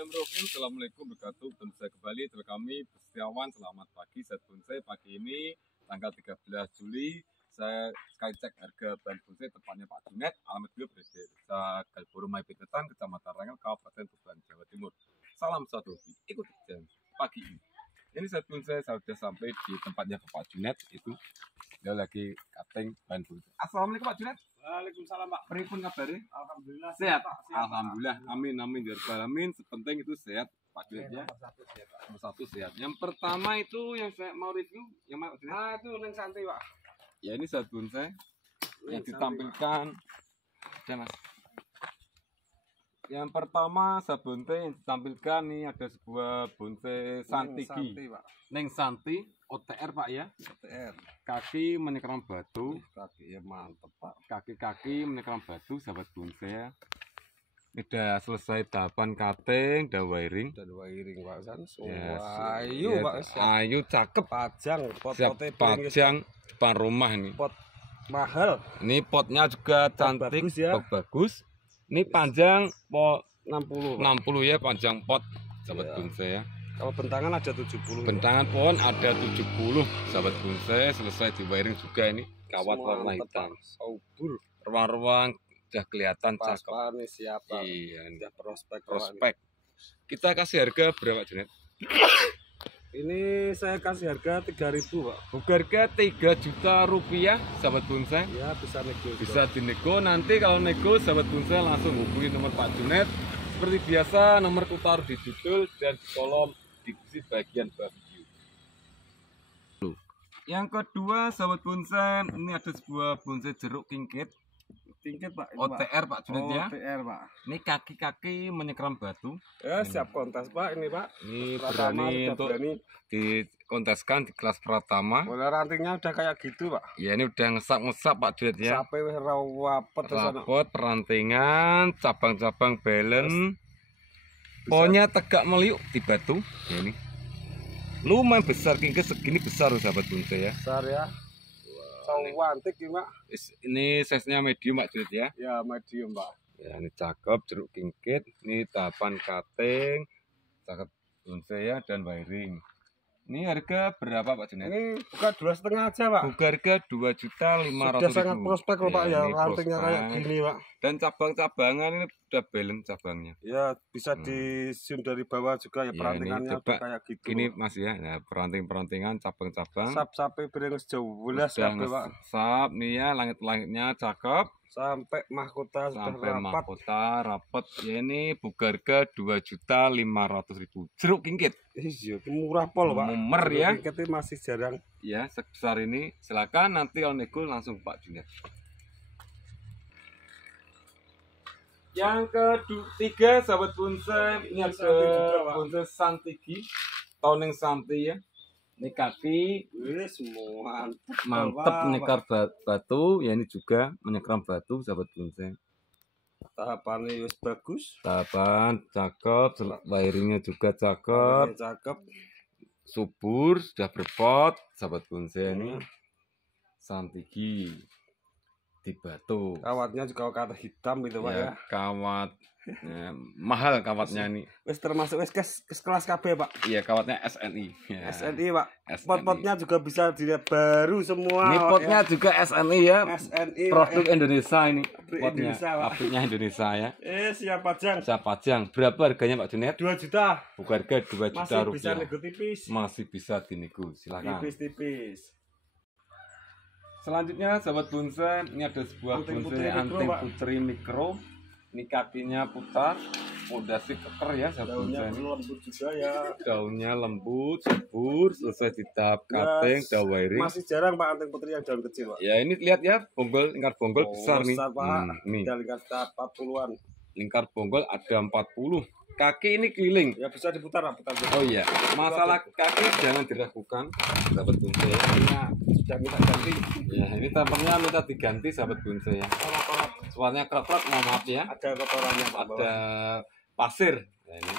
Bismillahirrahmanirrahim. Assalamualaikum warahmatullahi wabarakatuh. Saya kembali dengan kami Setiawan. Selamat pagi, Set Bonsai. Pagi ini tanggal 13 Juli. Saya sekali cek harga bahan bonsai tepatnya Pak Junet. Alamat beliau berada di Desa Galburu Maipetetan, Kecamatan Rangel, Kabupaten Tuban, Jawa Timur. Salam satu hobi. Ikut jam pagi ini. Ini Set Bonsai saya sudah sampai di tempatnya Pak Junet. Itu dia lagi cutting bahan bonsai. Assalamualaikum Pak Junet. Waalaikumsalam Pak. Pripun kabare? Alhamdulillah Sehat. Pak. Alhamdulillah. Amin amin ya rabbal alamin. Sepenting itu sehat Pak Junet ya. Nomor satu sehat. Yang pertama itu yang saya mau review yang mana Pak Junet? Itu neng santai Pak. Ya ini saat bonsai yang ditampilkan. Ya, Mas. Yang pertama saat bonsai yang ditampilkan nih ada sebuah bonsai Santigi. Neng Santi OTR Pak ya. OTR. Kaki menyekram batu. Kaki ya mantep Pak. Kaki-kaki menyekram batu sahabat bonsai ya. Ini udah selesai tahapan cutting, udah wiring. Dan wiring Pak San. Yes. Ayu Ya, Pak. ayu cakep. Pajang Siap pot-potnya pajang depan rumah ini. pot mahal. Ini potnya juga cantik, bagus ya. pot bagus. Ini panjang pot 60 Pak. 60 ya panjang pot sahabat Ya. bonsai ya. Kalau bentangan ada 70. Bentangan pohon ada 70 sahabat bonsai, selesai di wiring juga ini. Kawat Semua warna mantep, hitam. Pak. Subur. Ruang-ruang udah kelihatan Pas cakep. Pak nih siapa? Iya, ini Udah prospek. Pak. prospek. Kita kasih harga berapa Junet? Ini saya kasih harga 3.000 Pak. Harga 3 juta rupiah sahabat bonsai. Ya bisa nego. Bisa dinego. Nanti kalau nego sahabat bonsai langsung hubungi nomor Pak Junet. Seperti biasa nomor taruh di judul dan di kolom deskripsi bagian bawah video. Yang kedua sahabat bonsai, ini ada sebuah bonsai jeruk kingkit Tingkat Pak. OTR Pak Junet ya. OTR Pak. Ini kaki-kaki menyekram batu. Ya siap kontes Pak ini Pak. Ini Pratama berani udah untuk berani. dikonteskan di kelas Pratama. Bola rantingnya udah kayak gitu Pak. Ya ini udah ngesap-ngesap Pak Junet ya. Sampai wis rawapet terus ana. Rapot, perantingan, cabang-cabang balance. Pohonnya tegak meliuk di batu. Ya, ini lumayan besar, kingkit segini besar loh sahabat bonsai ya. Besar ya. Sawantik ini Pak. Ini size-nya medium Pak Junet ya. Ya medium Pak. Ya ini cakep jeruk kingkit. Ini tahapan cutting, cakep bonsai ya dan wiring. Ini harga berapa Pak Junet? Ini buka 2,5 aja Pak. Buka harga 2.500.000. Sudah sangat prospek loh Pak ya. ini Rantingnya kayak prospek. gini Pak. Dan cabang-cabangan ini udah balance cabangnya. Ya bisa di zoom dari bawah juga ya, Ya, perantingannya ini udah coba kayak gitu. Ini masih ya, nah, peranting-perantingan cabang-cabang. Sampai berenges jelas Udah kabeh Pak. ngesap nih ya, langit-langitnya cakep. Sampai mahkota sudah Sampai rapat. mahkota rapet. Ya ini buka harga 2.500.000. Jeruk kingkit. Iya, itu murah pol Pak. Mumer ya. Tingkatnya masih jarang. Ya, sebesar ini. Silakan nanti kalau nego langsung Pak Junet. Yang ketiga sahabat bonsai, ini Santi juga, ada Pak. bonsai Santigi. Tahun yang Santi ya. Ini kaki Wis semua mantep Pak. menyekar batu, ya ini juga menyekram batu sahabat bonsai. Tahapannya wis bagus. Tahapan cakep, wiringnya juga cakep, Cakep. subur, sudah berpot sahabat bonsai ini. Santigi di batu. Kawatnya juga kata hitam gitu Pak ya. Kawat mahal kawatnya ini. Wis termasuk wis kelas KB Pak. Iya, kawatnya SNI. Ya. SNI Pak. SNI. Pot-potnya juga bisa dilihat baru semua. Ini Pak, potnya ya. juga SNI ya. SNI Produk Pak, ya. Indonesia ini. Produk Potnya Indonesia, Pak. pabriknya Indonesia ya. Siap pajang. Saya pajang. Berapa harganya Pak Junet? 2 juta. Buka harga 2 juta Masih bisa rupiah. nego tipis. Masih bisa dinego. Silakan. Tipis-tipis. Selanjutnya sahabat bonsai, ini ada sebuah Anting bonsai putri mikro, anting Pak. putri mikro. Ini kakinya putar, pondasi keker ya sahabat Daunnya bonsai ini. lembut juga ya. Daunnya lembut, subur, selesai di tahap cutting, udah wiring. Masih jarang Pak anting putri yang daun kecil Pak. Ya ini lihat ya, bonggol, lingkar bonggol besar nih. Besar Pak. Nih, Udah lingkar 40-an. lingkar bonggol ada 40. Kaki ini keliling. Ya bisa diputar Pak, putar. Oh iya, masalah kaki jangan diragukan, sahabat bonsai. Ini sudah minta ganti. Ya, ini tampernya minta diganti sahabat bonsai ya. Korat-korat. Soalnya kerak-kerak, mohon maaf ya. Ada kotorannya Pak. Ada pasir. Nah, ini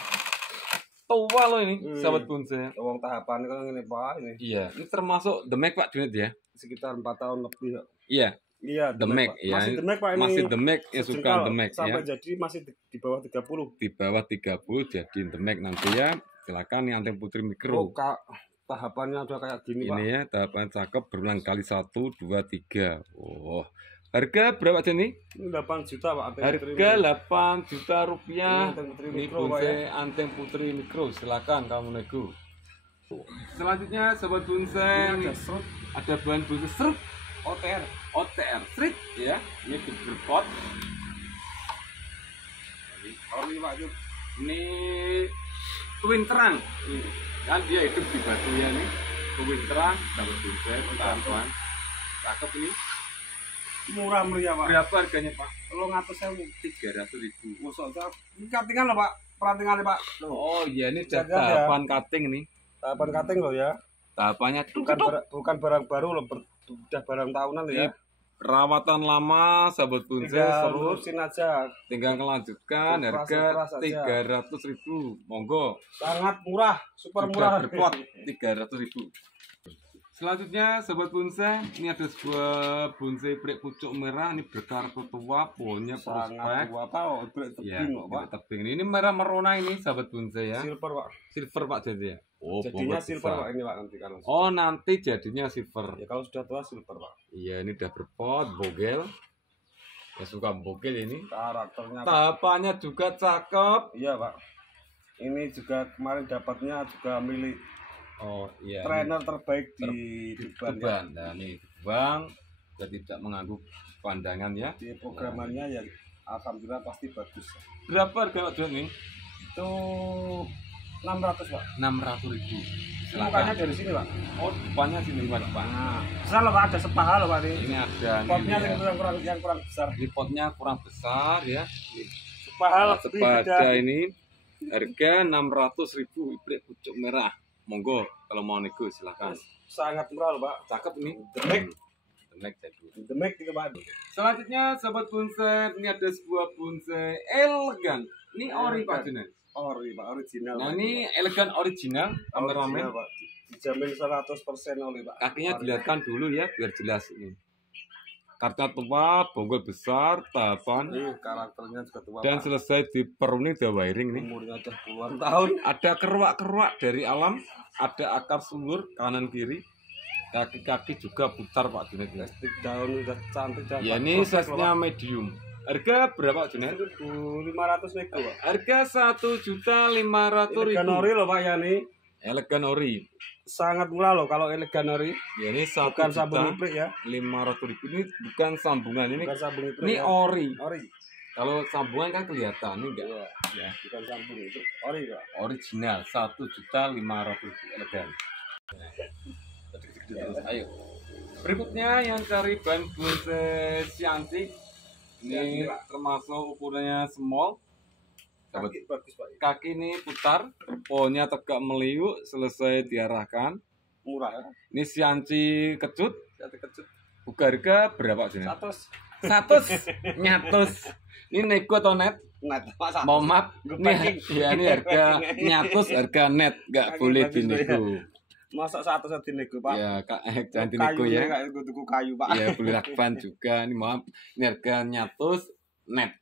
tua loh ini, sahabat bonsai. Uang tahapan kan ini Pak ini Iya, ini termasuk the Mac Pak Junet ya. sekitar 4 tahun lebih Pak. Iya, Iya, Demek ya. Masih demek Pak ini. Masih demek ya, suka Sejengkal, demek ya. sampai jadi masih di bawah 30. Di bawah 30 jadi demek nanti ya. Silakan nih Anteng Putri Oh, Mikro. Kak, tahapannya udah kayak gini, Pak. Ini ya tahapan cakep berulang kali 1, 2, 3. Oh. Harga berapa aja nih? Ini 8 juta, Pak. Anteng Putri Harga Mikro. 8 juta rupiah. Ini Anteng Putri Ini Mikro, Pak, bonsai ya. Anteng Putri Mikro. Silakan kamu nego. Selanjutnya sobat bonsai Ini nih, ada serut ada bahan bonsai serut OTR. OTR street ya. Ini berpot. Ori, Pak, itu. Ini twin terang. Kan dia hidup di batu ya nih. Twin terang sobat bonsai tahapan. Cakep ini. Murah meriah, Pak. Berapa harganya Pak? Kalau ngatur saya 300.000. musuh saya. Ini cuttingan loh, Pak. Perantingannya, Pak. Loh. Oh iya, ini Jaga, tahapan cutting nih. Tahapan cutting loh ya. Tahapannya Bukan barang baru loh, udah barang tahunan loh ya. perawatan lama sahabat bonsai Tinggal seru. lurusin aja. Tinggal melanjutkan Supras harga aja. 300.000. Monggo. Sangat murah, super Sudah murah. berpot 300.000. Selanjutnya sobat bonsai, ini ada sebuah bonsai prek pucuk merah, ini berkartu tua, pohonnya Sangat prospek. tua, Pak. Oh, Ya, tebing kok, Pak. tebing. Ini merah merona ini sahabat bonsai ya. Silver, Pak. Silver Pak jadi ya. Oh, Jadinya bobot silver, besar. Pak, ini, Pak, nanti kalau. Oh, nanti jadinya silver. Ya kalau sudah tua silver, Pak. Iya, ini udah berpot, bogel. Ya suka bogel ini. Karakternya, Pak. Tahapannya juga cakep. Iya, Pak. Ini juga kemarin dapatnya juga milik Oh iya. trainer terbaik di Tuban. Tuban ya. Nah ini Bang, sudah tidak mengganggu pandangan ya. Di programannya ya alhamdulillah pasti bagus. Berapa harga Pak Doni? Itu 600, Pak. 600.000. Ini mukanya Silakan. dari sini, Pak. Oh depannya sini Pak. Nah, besar loh, Pak, ada sepaha loh, Pak ini. Ini ada Potnya nih, ya. yang kurang besar. Ini potnya kurang besar ya. Sepaha loh, Sepada ini harga 600.000 ibrik pucuk merah. Monggo kalau mau nego silakan. Sangat murah loh, Pak. Cakep ini. Demek. Demek jadi. Demek gitu, Pak. Selanjutnya sahabat bonsai, ini ada sebuah bonsai elegan. Ini ori Pak Junet. Ori, Pak, original. Nah Pak. ini elegan original, kameramen. Original, Pak. Dijamin 100% oleh, Pak. Kakinya dilihatkan dulu ya biar jelas ini. Karena tua, bonggol besar, tahapan, Ini karakternya juga tua, dan Pak. selesai diperuni udah wiring nih. Umurnya udah puluhan tahun. Ada keruak-keruak dari alam, ada akar sulur kanan kiri, kaki-kaki juga putar Pak Junet. Plastik daun udah cantik dan Ya ini size-nya medium. Harga berapa Pak Junet? 500 nego, Pak. Harga 1.500.000. Elegan ori loh, Pak, ya nih. Elegan ori. Sangat murah loh kalau elegan ori. Ya ini Bukan sambung 1.500.000 iplik ya. ini bukan sambungan ini. Bukan sambung iplik. Ini ya. ori. Ori. Kalau sambungan kan kelihatan ini enggak. Iya. Ya. Bukan sambung itu. Ori, Pak. Original 1.500.000 elegan. Terus, ayo. Berikutnya yang cari ban bonsai cantik. Ini termasuk ukurannya small. Sahabat, Kaki bagus, Pak. kaki ini putar, pohonnya tegak meliuk, selesai diarahkan. Murah ya. Ini sianci kecut. Jatuh kecil. Buka harga berapa Junet? 100 100. nyatus. Ini nego atau net? Net, Pak. 100. Mau maaf, Gue ini, packing. ya, ini harga nyatus, harga net, nggak Packing boleh bagus tuh, dinego. Masa 100 dinego, Pak. Ya, jangan dinego ya. Kayu tuku kayu, Pak. Ya, beli lakban juga. Ini maaf, ini harga nyatus, net.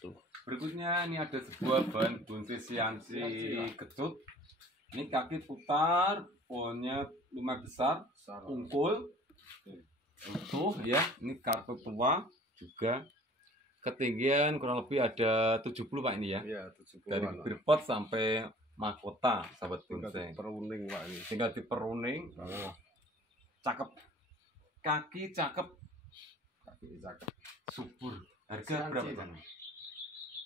Tuh. Berikutnya ini ada sebuah bahan bonsai sianci kecut. Ini kaki putar, pohonnya lumayan besar, unggul, utuh ya. Ini kartu tua juga. Ketinggian kurang lebih ada 70 Pak ini ya. Iya, 70. Dari berpot sampai mahkota sahabat tinggal bonsai. peruning, Pak, ini. Tinggal diperuning. Oh, cakep. Kaki cakep, Kaki cakep. subur. Harga berapa Bang?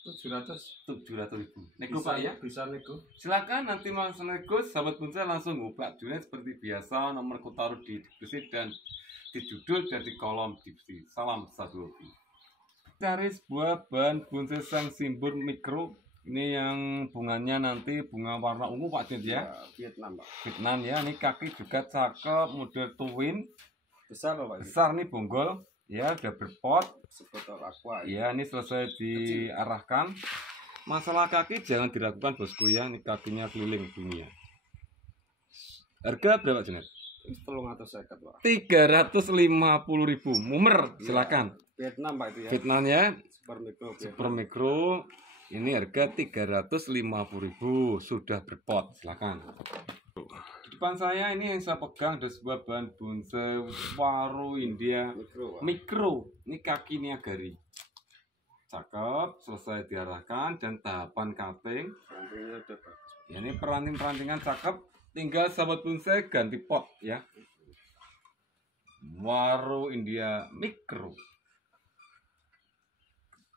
700.000. Nego Bisa Pak ya. Bisa nego. Silakan nanti Mas nego sahabat bonsai langsung ngubah Junet seperti biasa, nomor ku taruh di deskripsi dan di judul dan di kolom deskripsi. Salam satu hobi. Cari sebuah bahan bonsai sang simbol mikro. Ini yang bunganya nanti bunga warna ungu Pak Junet ya. Vietnam, Pak. Vietnam ya, ini kaki juga cakep, model twin, Besar loh, Pak. Ini. besar nih bonggol, ya udah berpot, Seputar aqua. ya ini selesai diarahkan. Masalah kaki jangan diragukan bosku ya, ini kakinya keliling dunia. Harga berapa Junet? Wis 350, Pak. 350.000 mumer, silakan. Vietnam, Pak, itu ya. Vietnam ya, Super mikro. super mikro. Ini harga 350.000 sudah berpot, silakan. Di depan saya ini yang saya pegang ada sebuah bahan bonsai Waro India Mikro, Pak. mikro. Ini kaki niagari. Cakep, selesai diarahkan dan tahapan cutting. Sampingnya udah bagus. Ya, ini peranting-perantingan cakep. Tinggal sahabat bonsai ganti pot ya. Waro India mikro.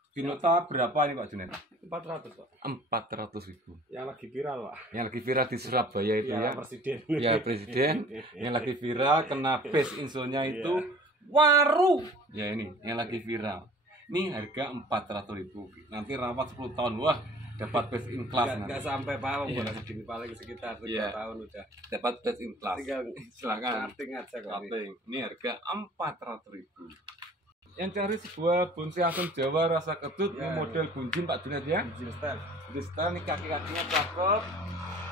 Dinota berapa nih Pak Junet? 400, Pak. 400.000. Yang lagi viral, Pak. Yang lagi viral di Surabaya itu ya. Presiden. Ya presiden. Yang lagi viral kena base insolnya itu Waru. Ya ini yang lagi viral. Ini harga 400.000. Nanti rawat 10 tahun. Wah, dapat best in class nanti. Nggak sampai, Pak. Iya. Udah segini paling sekitar 3 Iya. tahun udah. Dapat best in class. Tinggal Silakan. cutting aja kok. ini. Cutting. Ini harga 400.000. Yang cari sebuah bonsai asam Jawa rasa ketut, Ya, ini model bunjin Pak Junet ya. Jil style. Di setel nih kaki-kakinya cakep,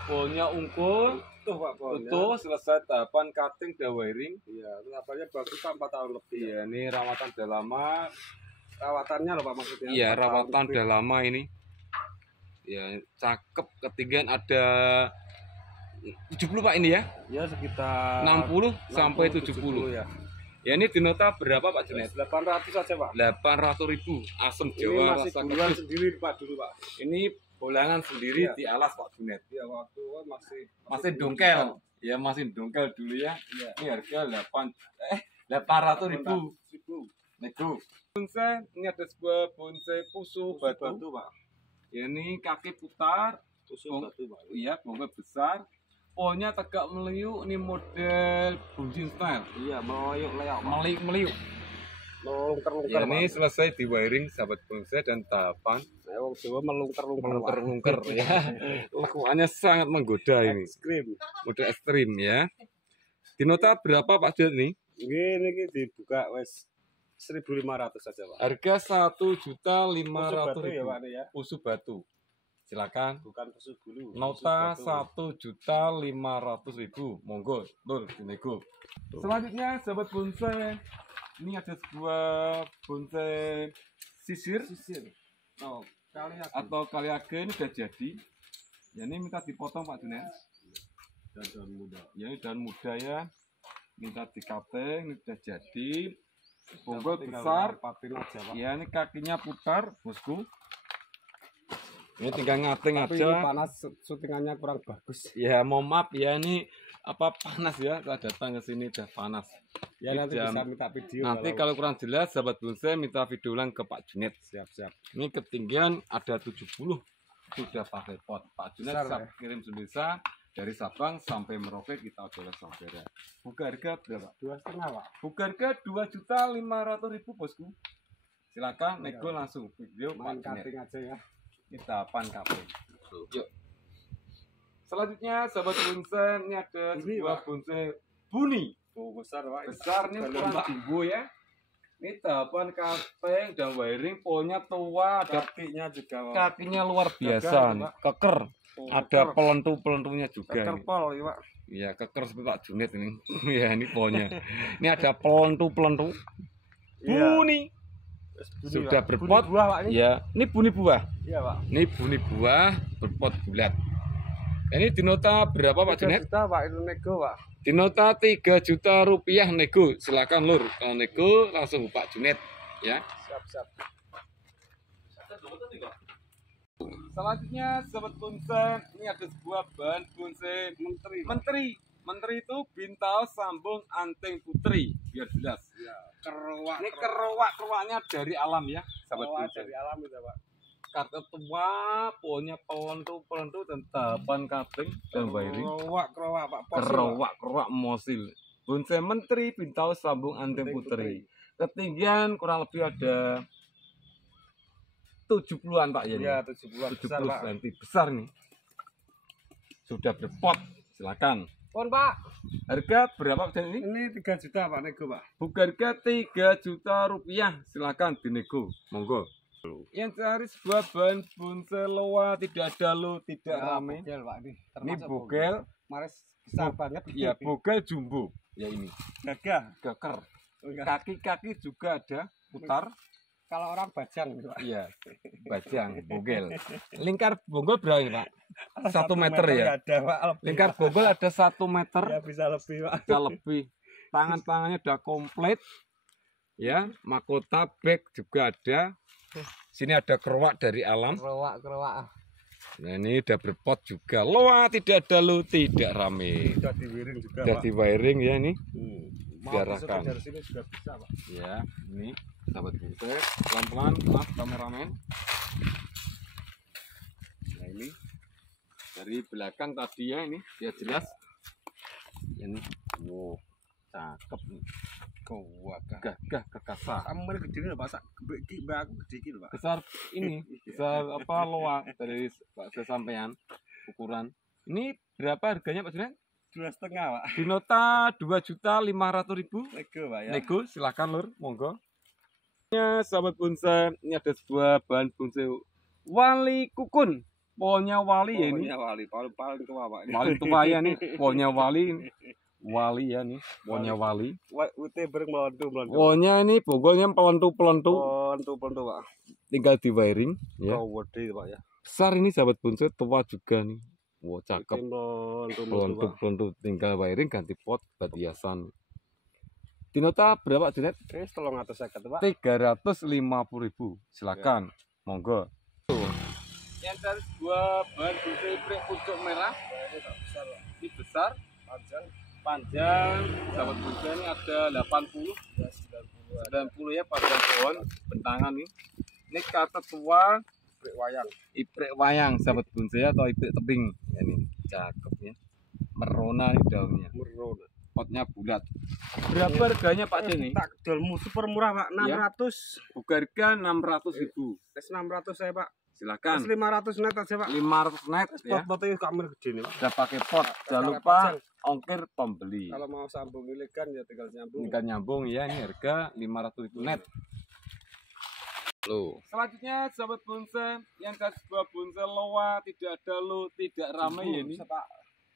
pohonnya ungkul, Tuh, Pak, pohonnya. utuh, selesai tahapan cutting dan wiring. Iya, terapannya bagus, Pak, 4 tahun lebih. Iya, ini rawatan udah lama. Rawatannya loh, Pak, maksudnya. Iya, 4 tahun rawatan lebih. udah lama ini. Ya, cakep. Ketinggian ada 70 Pak ini ya. Ya, sekitar 60 sampai 70. ya. Ya, ini dinota berapa Pak Junet? 800 aja, Pak. 800.000 asam Ini Jawa masih rasa bulan ketut. sendiri, Pak, dulu, Pak. Ini bolangan sendiri Iya. di alas Pak Junet. Ya, waktu kan Masih dongkel. Ya, masih dongkel dulu ya. Iya. Ini harga 800.000. 800.000. Nego. Bonsai, ini ada sebuah bonsai pusu batu. Batu, Pak. Ya, ini kaki putar. Tusuk batu, Pak. Iya, bongkar besar. Pohonnya tegak meliuk. Ini model bunjin style. Iya, mau yuk leok, Pak. Meliuk. Melungker-lungker, Ya, ini Pak. selesai di wiring sahabat bonsai dan tahapan Saya wong Jawa melungker-lungker, Pak. melungker-lungker ya. Lekuannya sangat menggoda ini. Es krim. Model ekstrim ya. Dinota berapa Pak Jod ini? Ini dibuka wes 1.500 saja, Pak. Harga Tusuk batu ya, 1.500.000. Pak, ini ya. Pusu batu. Silakan. Bukan tusuk bulu. Nota Tusuk batu. 1.500.000. Monggo, tur dinego. Selanjutnya sahabat bonsai, ini ada sebuah bonsai sisir Sisir. Oh, kali aku. atau kaliagen udah jadi. Ya, ini minta dipotong Pak Junet. Dan daun muda. Ya, ini daun muda ya. Minta dikateng, ini udah jadi. Bonggol Tinggal besar. patin aja, Pak. Ya, ini kakinya putar, bosku. Ini tinggal ngating Tapi aja. ini panas, syutingannya kurang bagus. Ya, mau maaf ya, ini apa panas ya. Saya datang ke sini udah panas. Ya, nanti Jam- bisa minta video. Nanti kalau kurang jelas, sahabat bonsai minta video ulang ke Pak Junet. siap-siap. Ini ketinggian ada 70. Sudah pakai pot. Pak Junet Besar, siap ya? kirim sebisa dari Sabang sampai Merauke kita udah saudara. Buka harga berapa? 2,5, Pak. Buka harga 2.500.000 bosku. Silakan nego langsung video Main Pak Junet. cutting aja ya. Kita kafe. Yuk. Selanjutnya sahabat bonsai, ini ada Ini, sebuah Pak. bonsai buni. Oh, besar, Pak. Besar nih ukuran jumbo ya. Ini tahapan cutting dan wiring, pohonnya tua, ada Kakinya juga, Pak. kakinya luar biasa Gagal, nih. Pak. Keker. Oh, Ada keker. pelentu-pelentunya juga Keker nih. pol, ya, Pak. Ya, keker seperti Pak Junet ini. Ya, ini pohonnya. Ini ada pelentu-pelentu. Iya. Buni. Buni, Sudah Pak. berpot. Buni buah, Pak, ini. Ya, ini buni buah. Iya, Pak. Ini buni buah berpot bulat. Ini dinota berapa Pak 3 Junet? juta, Pak. Itu nego, Pak. Dinota 3 juta rupiah nego. Silakan lur. Kalau nego langsung Pak Junet ya. Siap-siap. Selanjutnya sahabat bonsai, ini ada sebuah bahan bonsai Menteri. menteri. Menteri itu bintau sambung anting putri, biar jelas. Ya, kerowak. Ini kerowak-kerowaknya dari alam ya, sahabat Kerowak bonsai. dari alam itu, Pak. Kartu tua, pohonnya pelentu-pelentu dan tahapan cutting dan wiring. Kerowak, Pak. Posil, Pak. Kerowak-kerowak mosil. Bonsai menteri bintau sambung anting putri. Ketinggian kurang lebih ada 70-an Pak ya. Iya, 70-an besar, 70 Pak. cm besar nih. Sudah berpot. Silakan. Pon, Pak. Harga berapa Pak ini? Ini 3 juta, Pak, nego, Pak. Buka harga 3 juta rupiah. Silakan dinego. Monggo. Yang cari sebuah bahan bonsai loa, tidak ada lo, tidak rame. Bogel, Pak, ini. Ini Termasuk bogel, Maris besar banget. ya bogel jumbo. Ya ini, Gagah. geker. Enggak. Kaki-kaki juga ada putar. Kalau orang bajang gitu, Pak. Iya, bajang, bogel. Lingkar bonggol berapa ini, Pak? 1 meter ya? nggak ada, Pak. Lebih, Lingkar Pak. bonggol ada 1 meter. Ya bisa lebih, Pak. Bisa lebih. Tangan-tangannya udah komplit. Ya, mahkota bag juga ada. Sini ada kerwak dari alam. Kerowak. Nah, ini udah berpot juga. Loa tidak ada lu, tidak rame. Sudah di-wiring juga, Udah Pak. di wiring ya ini. Mau diarahkan. masukin dari sini juga bisa, Pak. Ya, ini sahabat bonsai. Pelan-pelan, maaf kameramen. Nah, ini dari belakang tadi ya ini dia jelas. Ini, wow, cakep nih. Gagah kekasa. Kamu ini gede nih, Pak. Sak iki Mbak aku gede iki lho, Pak. Besar ini, besar apa loa dari Pak sampean ukuran. Ini berapa harganya Pak Junet? 2,5, Pak. Di nota 2.500.000. Nego, Pak ya. Nego, silakan lur, monggo. Ya, sahabat bonsai, ini ada sebuah bahan bonsai wali kukun. Pohonnya wali ya ini. Pohonnya wali, paling tua, Pak. Wali tua ya nih, pohonnya wali. Wali ya nih, pohonnya wali. Ute bareng melontu. Pohonnya ini bonggolnya pelentu-pelentu. Pelentu, Pak. Tinggal di wiring ya. Oh, gede, Pak ya. Besar ini sahabat bonsai, tua juga nih. Wow, cakep. Pelentu, Pelentu tinggal wiring ganti pot buat hiasan. Di nota berapa Junet? Wis 350, Pak. 350.000. Silakan, monggo. Yang dari sebuah bahan bonsai prek pucuk merah. Ini tak besar, Pak. Ini besar, panjang. Sahabat bonsai ini ada 80, 90 ya pada pohon bentangan nih. Ini kata tua Ibrek wayang. ibrek wayang sahabat bonsai atau ibrek tebing. Ya, ini cakep ya. Merona nih daunnya. Merona. Potnya bulat. Berapa harganya Pak Deni? Tak dolmu super murah, Pak. 600. Buka harga 600.000. Tes 600 saya, Pak. Silakan. Tes 500 net aja, Pak. 500 net ya. Pot-potnya kamar gede nih, Pak. Sudah pakai pot. Jangan lupa ongkir pembeli. Kalau mau sambung ilegan ya tinggal nyambung. Tinggal nyambung ya, ini harga 500.000 net. Loh. Selanjutnya sahabat bonsai yang kasih sebuah bonsai loa tidak ada lo, tidak ramai ya ini. Pak.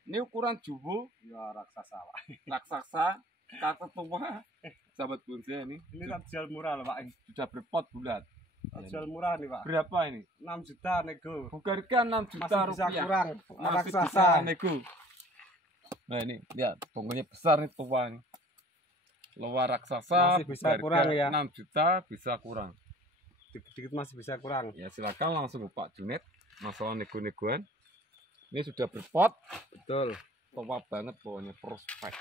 Ini ukuran jubu, Ya raksasa, Pak. raksasa, kata tua. Sahabat bonsai ini Ini tak jual murah loh, Pak. sudah berpot bulat. Tak jual murah nih, Pak. Berapa ini? 6 juta nego. Buka harga 6 juta Masih bisa rupiah. kurang. Masih bisa Raksasa. nego. Nah ini lihat pokoknya besar nih tua nih. Loa raksasa Masih bisa harga kurang ya. 6 juta bisa kurang. Dikit-dikit masih bisa kurang. Ya silakan langsung ke Pak Junet masalah nego-negoan. Ini sudah berpot, betul. Tua banget pokoknya prospek.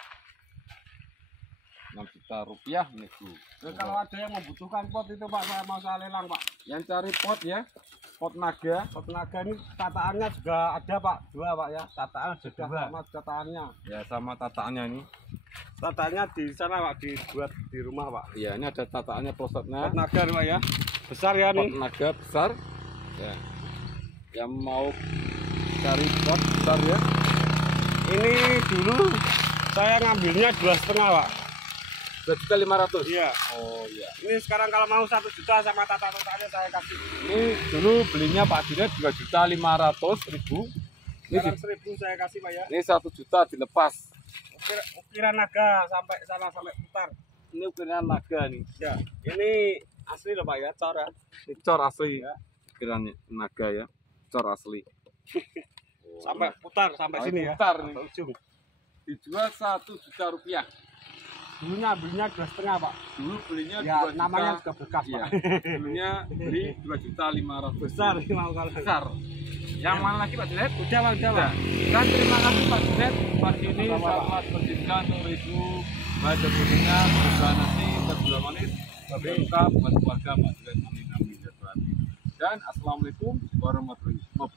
6 juta rupiah nego. Nah, kalau ada yang membutuhkan pot itu, Pak, saya mau saya lelang, Pak. Yang cari pot ya, pot naga. Pot naga ini tataannya juga ada, Pak. 2, Pak ya. Tataan sudah sama tataannya. Ya sama tataannya ini. Tataannya di sana, Pak, dibuat di rumah, Pak. Iya ini ada tataannya prosesnya. Pot naga nih, Pak ya. Besar ya Pot nih. naga besar. Ya. Yang mau cari pot besar ya. Ini dulu saya ngambilnya 2,5, Pak. 2.500.000. Iya. Oh iya. Ini sekarang kalau mau 1 juta sama tata-tatanya saya kasih. Ini dulu belinya Pak Junet 2.500.000. Ini, Sekarang 1.000 saya kasih, Pak ya. ini 1 juta dilepas. Ukiran naga sampai sana sampai putar. Ini ukuran naga nih. Ya, ini asli loh, Pak ya, cor ya. Ini cor asli ya. Ukuran naga ya. Cor asli. Sampai putar sampai sini ya. Putar nih. Sampai ujung. Dijual 1 juta rupiah. Dulunya belinya 2,5, Pak. Dulu belinya Ya, 2 namanya juta. juga bekas, Iya. Pak. Dulunya beli 2.500.000. Besar ini mau kalau. Besar. Yang mana lagi Pak Junet? Udah, Pak, udah, Pak. Dan terima kasih Pak Junet pagi ini Sama-sama, Pak. selamat berjika Nuribu baca bunyinya berubah nanti berbulan manis berbuka buat keluarga Pak Junet amin amin ya Tuhan. Dan assalamualaikum warahmatullahi wabarakatuh.